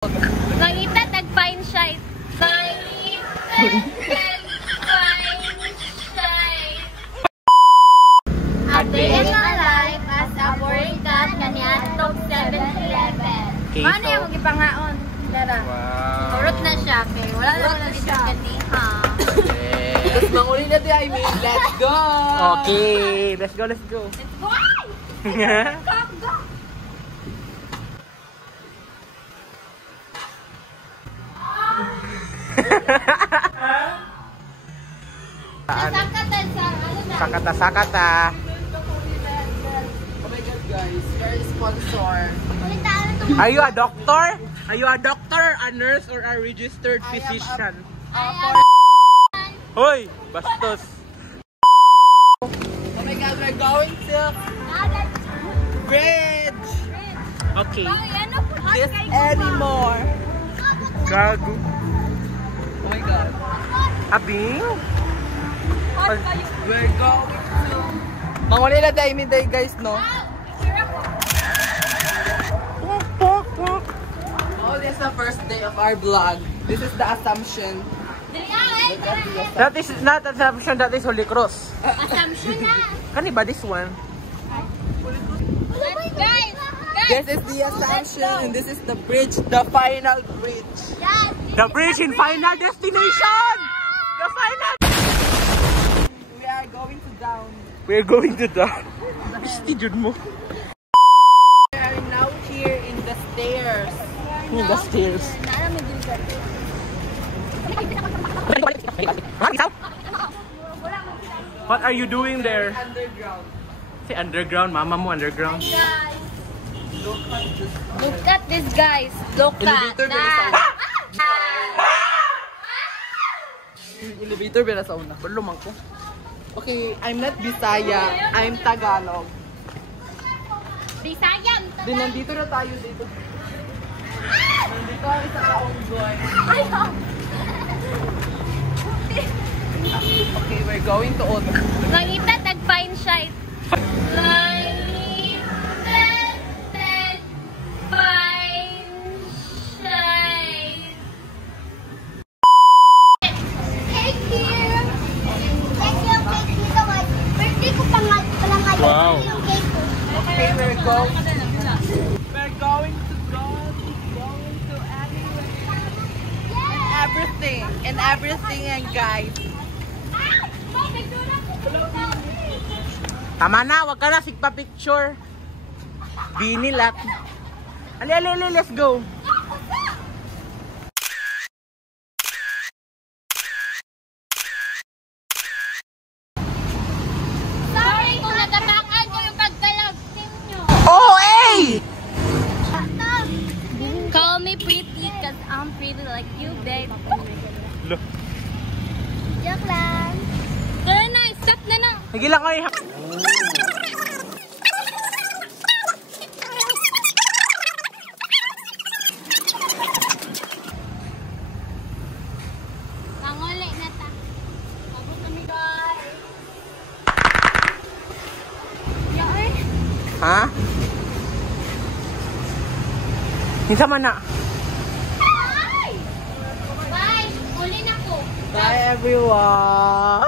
Mangita tag-fine shite. A day in my life as a boring cat kaniadtog 7-Eleven. Ano yung magipangaon? Lara. Wow. Urot na siya. Okay. Wala na siya ganiha. Tapos manguli na di, I mean, let's go! Okay, let's go, let's go. Let's go! Go! Sakata, sakata. Oh my God, guys, we are a sponsor. Are you a doctor? Are you a doctor, a nurse, or a registered physician? Hoy, bastos. Oh my God, we're going to bridge. Okay. This anymore. Gago. Oh my God. Abing? We're going to... Manguli na di, I mean, guys, no? Oh, this is the first day of our vlog. This is the assumption. That is not assumption, that is Holy Cross. Assumption na. Kani ba this one? Guys! This is the assumption and this is the bridge, the final bridge. The bridge in final destination! The final... We are going to down. We're going to the... Stidyon mo. We are now here in the stairs. In the stairs. What are you doing there? Underground. Say underground, mama mo underground. Look at this, guys. Look at Elevator that. Elevator bila sa una. Lumang ko. Okay, I'm not Bisaya, I'm Tagalog. Bisayan. Then nandito na tayo dito. Nandito kami sa Kaonggoy. Okay, we're going to Oto. Mangita tag-fine shite. Wow. Okay, we're going to everywhere. And everything, and guys. Tama na, wag ka na sigpa picture. Binilat. Ali, let's go. Sorry kung natapakan ko yung pagkalagting nyo. Oh, hey! Call me pretty cause I'm pretty like you, babe. Look. Joke lang. Tara na, stop na na. Nagilang kayo. Panguli na ta. Tapos kami, guys. Yan. Ha? Hinsa man na. Bye! Bye! Uli na ko. Bye everyone.